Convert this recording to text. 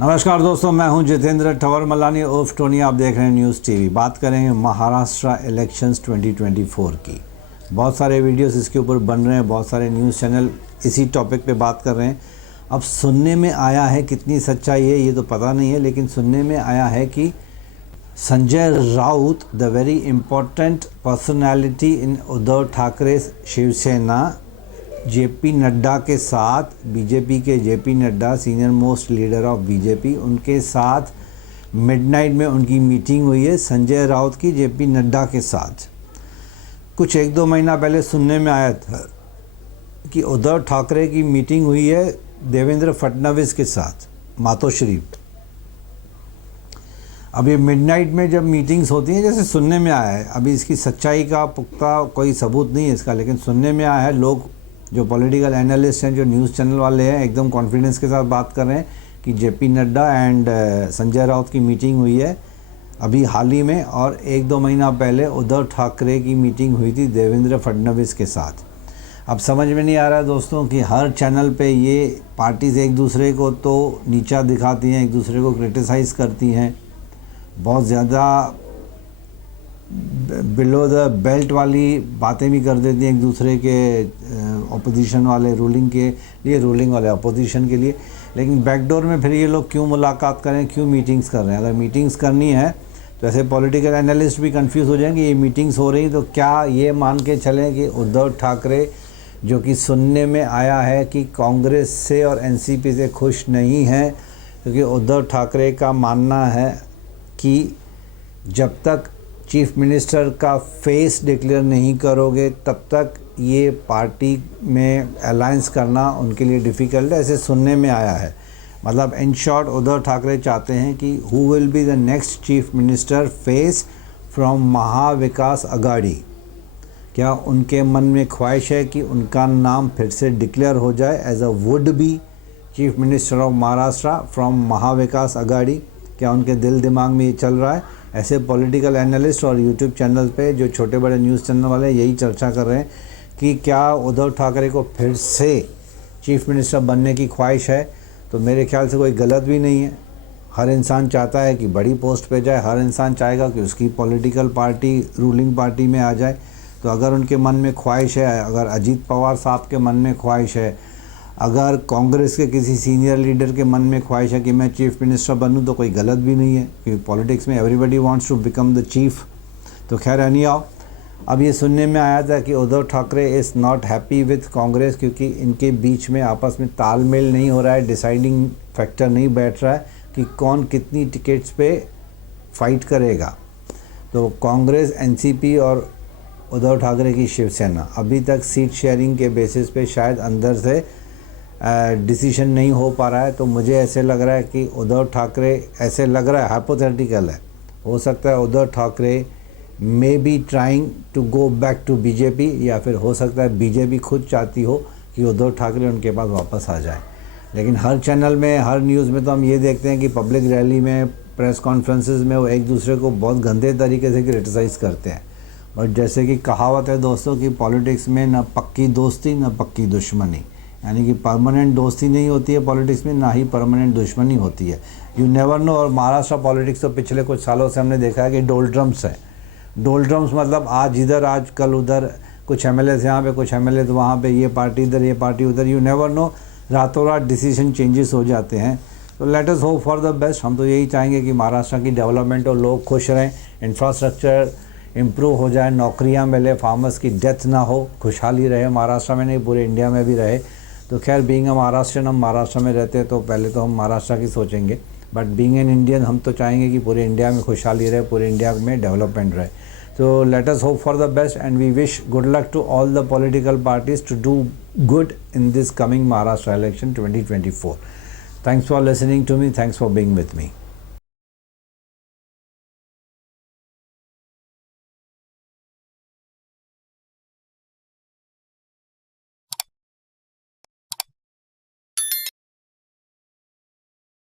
नमस्कार दोस्तों, मैं हूं जितेंद्र ठवर मलानी उर्फ टोनी। आप देख रहे हैं न्यूज़ टीवी। बात करेंगे महाराष्ट्र इलेक्शंस 2024 की। बहुत सारे वीडियोस इसके ऊपर बन रहे हैं, बहुत सारे न्यूज़ चैनल इसी टॉपिक पे बात कर रहे हैं। अब सुनने में आया है, कितनी सच्चाई है ये तो पता नहीं है, लेकिन सुनने में आया है कि Sanjay Raut, the very important personality in Uddhav Thackeray Shiv Sena, JP Nadda के साथ, बीजेपी के JP Nadda senior most leader of BJP, उनके साथ मिडनाइट में उनकी मीटिंग हुई है संजय राउत की जेपी नड्डा के साथ। कुछ 1-2 महीना पहले सुनने में आया था कि उद्धव ठाकरे की मीटिंग हुई है देवेंद्र फडणवीस के साथ मातोश्री। अभी मिडनाइट में जब मीटिंग्स होती हैं, जैसे सुनने में आया है, अभी इसकी सच्चाई का पुख्ता कोई सबूत नहीं है इसका, लेकिन सुनने में आया है। लोग जो पॉलिटिकल एनालिस्ट हैं, जो न्यूज़ चैनल वाले हैं, एकदम कॉन्फिडेंस के साथ बात कर रहे हैं कि जेपी नड्डा एंड संजय राउत की मीटिंग हुई है अभी हाल ही में, और 1-2 महीना पहले उद्धव ठाकरे की मीटिंग हुई थी देवेंद्र फडणवीस के साथ। अब समझ में नहीं आ रहा है दोस्तों कि हर चैनल पे ये पार्टीज़ एक दूसरे को तो नीचा दिखाती हैं, एक दूसरे को क्रिटिसाइज़ करती हैं, बहुत ज़्यादा बिलो द बेल्ट वाली बातें भी कर देती हैं एक दूसरे के, अपोजिशन वाले रूलिंग के लिए, रूलिंग वाले अपोजिशन के लिए। लेकिन बैकडोर में फिर ये लोग क्यों मुलाकात करें, क्यों मीटिंग्स कर रहे हैं? अगर मीटिंग्स करनी है तो ऐसे पॉलिटिकल एनालिस्ट भी कंफ्यूज हो जाएंगे। ये मीटिंग्स हो रही तो क्या ये मान के चलें कि उद्धव ठाकरे, जो कि सुनने में आया है कि कांग्रेस से और एनसीपी से खुश नहीं हैं, क्योंकि उद्धव ठाकरे का मानना है कि जब तक चीफ मिनिस्टर का फेस डिक्लेयर नहीं करोगे तब तक ये पार्टी में अलायंस करना उनके लिए डिफ़िकल्ट है, ऐसे सुनने में आया है। मतलब इन शॉर्ट उद्धव ठाकरे चाहते हैं कि who will be the next chief minister face from Maha Vikas Aghadi. क्या उनके मन में ख्वाहिश है कि उनका नाम फिर से डिक्लेयर हो जाए as a would be chief minister of Maharashtra from Maha Vikas Aghadi? क्या उनके दिल दिमाग में ये चल रहा है? ऐसे पॉलिटिकल एनालिस्ट और यूट्यूब चैनल पे जो छोटे बड़े न्यूज़ चैनल वाले यही चर्चा कर रहे हैं कि क्या उद्धव ठाकरे को फिर से चीफ मिनिस्टर बनने की ख्वाहिश है। तो मेरे ख्याल से कोई गलत भी नहीं है। हर इंसान चाहता है कि बड़ी पोस्ट पे जाए, हर इंसान चाहेगा कि उसकी पॉलिटिकल पार्टी रूलिंग पार्टी में आ जाए। तो अगर उनके मन में ख्वाहिश है, अगर अजीत पवार साहब के मन में ख्वाहिश है, अगर कांग्रेस के किसी सीनियर लीडर के मन में ख्वाहिश है कि मैं चीफ मिनिस्टर बनूं, तो कोई गलत भी नहीं है, क्योंकि पॉलिटिक्स में everybody wants to become the chief. तो खैर एनी हाउ, अब ये सुनने में आया था कि Uddhav Thackeray is not happy with Congress, क्योंकि इनके बीच में आपस में तालमेल नहीं हो रहा है, डिसाइडिंग फैक्टर नहीं बैठ रहा है कि कौन कितनी टिकट्स पे फाइट करेगा। तो कांग्रेस, एनसीपी और उद्धव ठाकरे की शिवसेना अभी तक सीट शेयरिंग के बेसिस पे शायद अंदर से डिसीजन नहीं हो पा रहा है। तो मुझे ऐसे लग रहा है कि उद्धव ठाकरे, ऐसे लग रहा है, हाइपोथेटिकल है, हो सकता है Uddhav Thackeray may be trying to go back to BJP, या फिर हो सकता है बीजेपी खुद चाहती हो कि उद्धव ठाकरे उनके पास वापस आ जाए। लेकिन हर चैनल में, हर न्यूज़ में तो हम ये देखते हैं कि पब्लिक रैली में, प्रेस कॉन्फ्रेंसेस में वो एक दूसरे को बहुत गंदे तरीके से क्रिटिसाइज़ करते हैं। और जैसे कि कहावत है दोस्तों कि पॉलिटिक्स में ना पक्की दोस्ती ना पक्की दुश्मनी, यानी कि परमानेंट दोस्ती नहीं होती है पॉलिटिक्स में, ना ही परमानेंट दुश्मनी होती है। You never know. और महाराष्ट्र पॉलिटिक्स तो पिछले कुछ सालों से हमने देखा है कि डोलड्रम्स है। डोलड्रम्स मतलब आज इधर, आज कल उधर, कुछ एमएलए यहाँ पे, कुछ एमएलए तो वहाँ पे, ये पार्टी इधर, ये पार्टी उधर। यू नेवर नो, रातों रात डिसीजन चेंजेस हो जाते हैं। तो let us hope for the best. हम तो यही चाहेंगे कि महाराष्ट्र की डेवलपमेंट हो, लोग खुश रहें, इंफ्रास्ट्रक्चर इम्प्रूव हो जाए, नौकरियाँ मिले, फार्मर्स की डेथ ना हो, खुशहाली रहे महाराष्ट्र में, नहीं पूरे इंडिया में भी रहे। तो खैर बीइंग अ महाराष्ट्रियन, हम महाराष्ट्र में रहते हैं तो पहले तो हम महाराष्ट्र की सोचेंगे, बट बीइंग एन इंडियन हम तो चाहेंगे कि पूरे इंडिया में खुशहाली रहे, पूरे इंडिया में डेवलपमेंट रहे। तो let us hope for the best and we wish good luck to all the political parties to do good in this coming Maharashtra election 2024. Thanks for listening to me. Thanks for being with me.